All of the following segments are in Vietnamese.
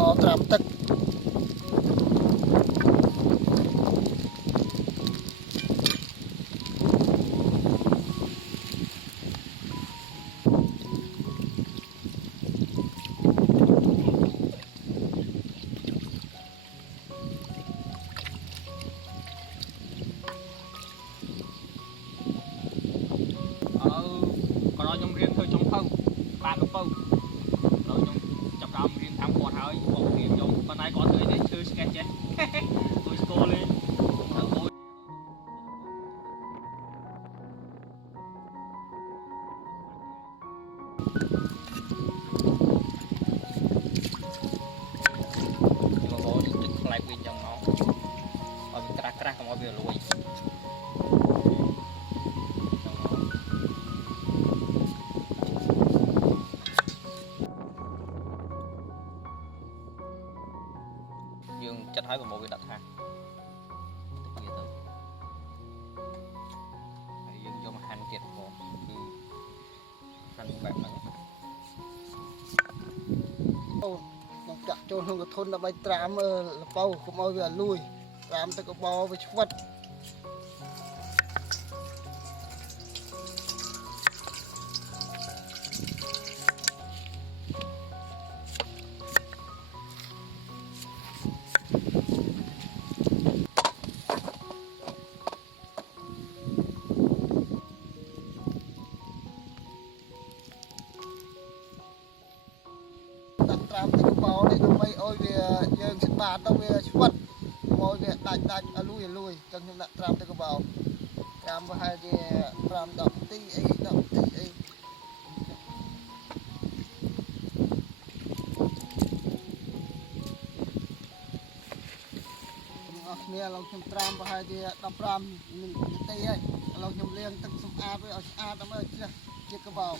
bò tràm tật còn nhung riêng thôi trong phong ba cái phong rồi nhung chập đào riêng thắng quạt hỏi một riêng nhung bên này có người để chơi sketch chết tôi score lên tôi nhưng mà bố thì chụp lại pin trong nó ở bên crack không có việc lùi dương chất hỏi của một cái đặt hàng dương cho mà hành kiệt của hành bạn này nó chặt trôn không có thôn là bay tràm là bao không ai về lui tràm tới có bò với vật tràm tới có bò đây tụi bay ôi về dương sẽ bà tao về vật ôi về đạch lui trong những đặt tràm tới có bò tràm vào hai cái tràm đậm tí ấy nèเราchấm tràm vào hai cái đậm tràm mình tí ấyเราchấm liêng từng sum a với a đâm ơi chia cái bò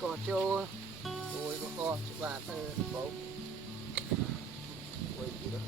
có cho ôi có con bạn bố ôi gì đó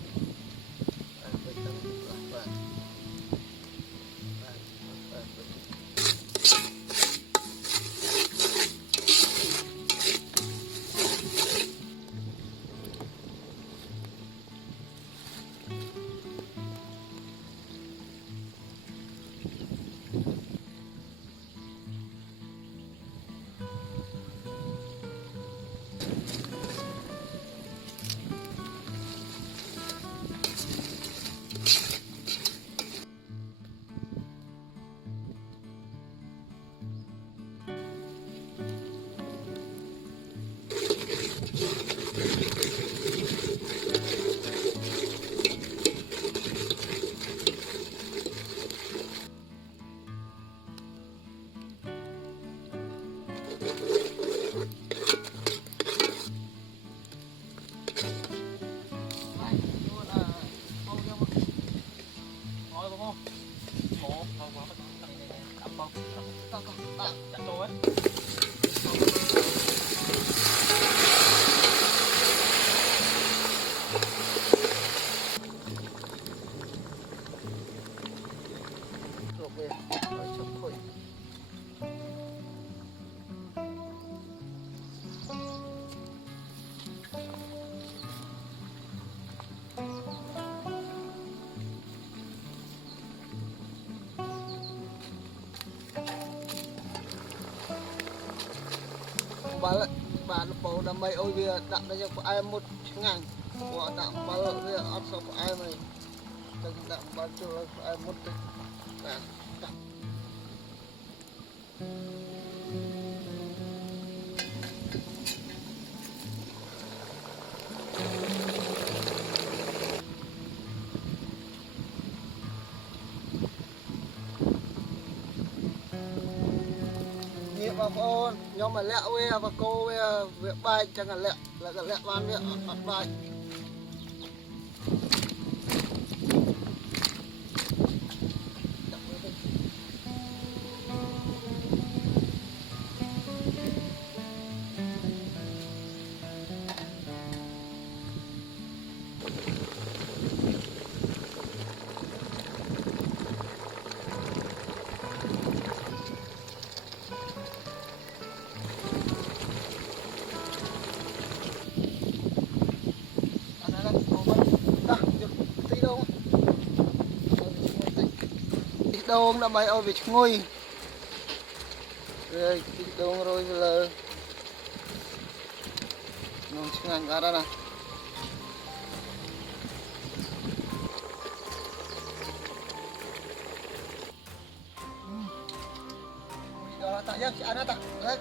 bal bạn bầu đam mê ôi bia đặt đây cho ai một ngàn của đạm bal bia ăn xong của ai mày đạm bal cho ai một cái bà con nhưng mà lẹ về và cô về việc bài chẳng là lẹ ban việc bắt bài đông đã bay ở vị trí ngồi rồi đông rồi là nó ngang ra đó nè đó tại giác ăn đó ta đấy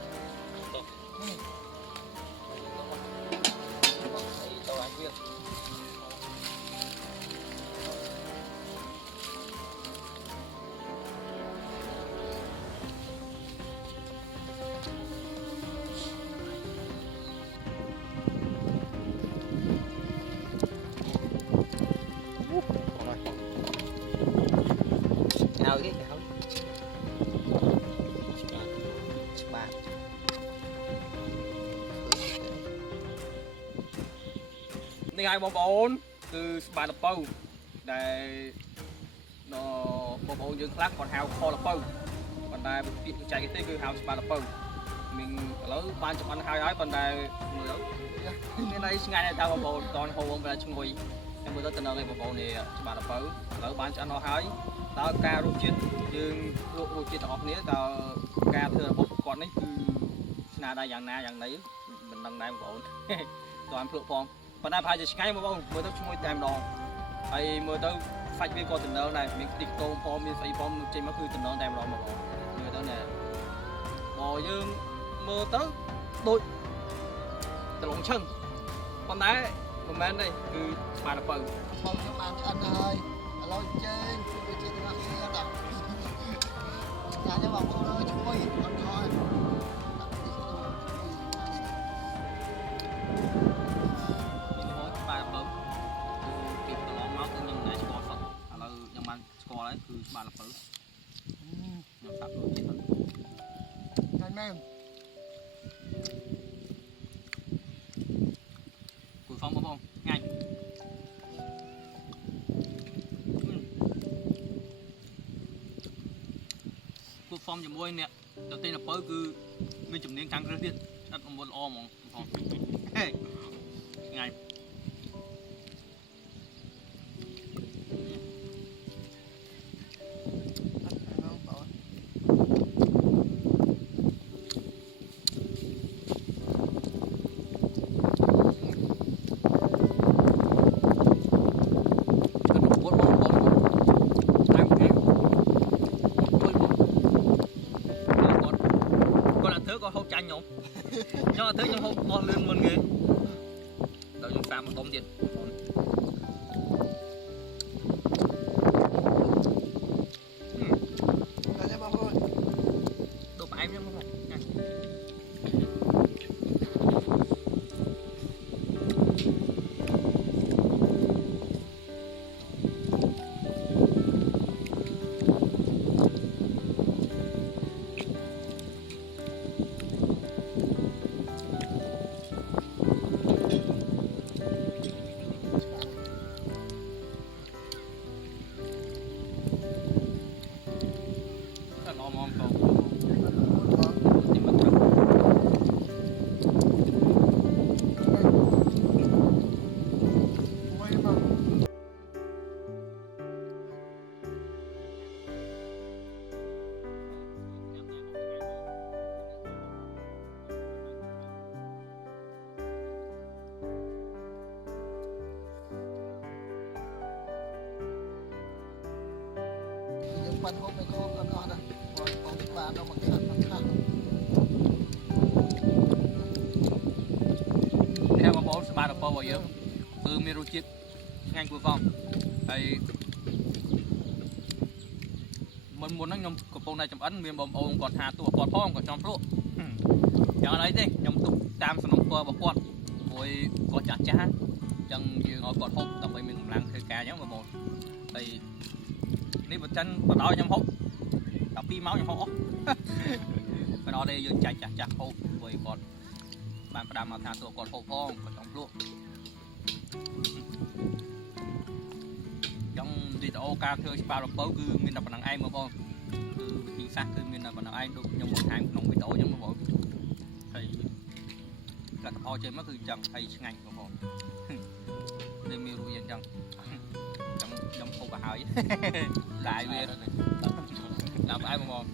cho anh viên nào cái nào bạnนี่ไงបងប្អូនគឺស្បាតលពៅដែលបងប្អូនយើងខ្លះគាត់ហៅខលពៅប៉ុន្តែពាក្យបច្ចេកទេសគឺហៅស្បាតលពៅមានឥឡូវបានចំអិនហើយប៉ុន្តែមើលមានអីឆ្ងាញ់ដែរតើបងប្អូនតនហូបវាឈ្ងុយតែមើលទៅតំណងឯងបងប្អូននេះស្បាតលពៅឥឡូវបានឆ្អិនអស់ហើយតើការរសជាតិយើងរសជាតិទាំងអស់គ្នាតើការធ្វើរបស់គាត់នេះគឺស្នាដៃយ៉ាងណាយ៉ាងណីមិនដឹងដែរបងប្អូនតើបានភ្លក់ផងប៉ុន្តែប្រហែលជាឆ្ងាញ់បងប្អូនមើលទៅឈ្ងុយតែម្ដងហើយមើលទៅសាច់វាក៏តំណងដែរមានខ្ទិះខ្ទងផងមានស្អីផងចេញមកគឺតំណងតែម្ដងបងប្អូនមើលទៅនេះបើយើងមើលទៅដូចត្រឡងឈឹងប៉ុន្តែមិនមែនទេគឺស្បាតលពៅបងខ្ញុំបានឆ្អិនហើយឥឡូវចេញជួយជាទាំងអស់គ្នាដាក់ញ៉ាំបងប្អូនអើយឈ្ងុយអត់ខោគឺស្បាតលពៅខ្ញុំសាប់រសជាតិហើយមែនគួយហ្វមបងងាញ់គួយហ្វមជាមួយអ្នកទៅទិញលពៅគឺមានជំនាញខាងគ្រឹះទៀតអត់មុនល្អហ្មងបងហេងាញ់ក៏ហូបចាញ់ខ្ញុំខ្ញុំអត់ធ្វើខ្ញុំហូបអស់លឿនមុនគេដល់ខ្ញុំសាមម្ដុំទៀតតែបងប្អូនដូចផ្អែមខ្ញុំបង มันคงไม่ก็ก็นะของที่บ้านเรามันขัดมันขัด theo bà bố ba đập bao bao giờ từ miền chip ngang của phong thì mình muốn nói nhom của phong này chấm ấn miền bom ôm còn hà tua còn phong còn trong lúa chẳng lấy đi nhom tục tam sòng qua bọc quạt rồi có chả chả chẳng như ngồi còn hộp tầm mình làm thời ca nhá mà một thì nếu mà chân bắt đầu nhom hộp tập pi máu nhom hộp cái đó đây dương chạy chặt chặt hộp rồi còn bạn đàm mà thảตัวcòn hộp phong còn trong lúa trong đi tàu ca thưa ba lộc bấu cứ miền đập bằng ai mà bon cứ chính xác cứ miền đập bằng ai đúng trong một hàng nông bị tổ giống mà bon thì là tập ao chơi mấtคือจังhay ngày mà bon nên miêu ruồiจังtrong không có hỏi đại về làm ai mà bon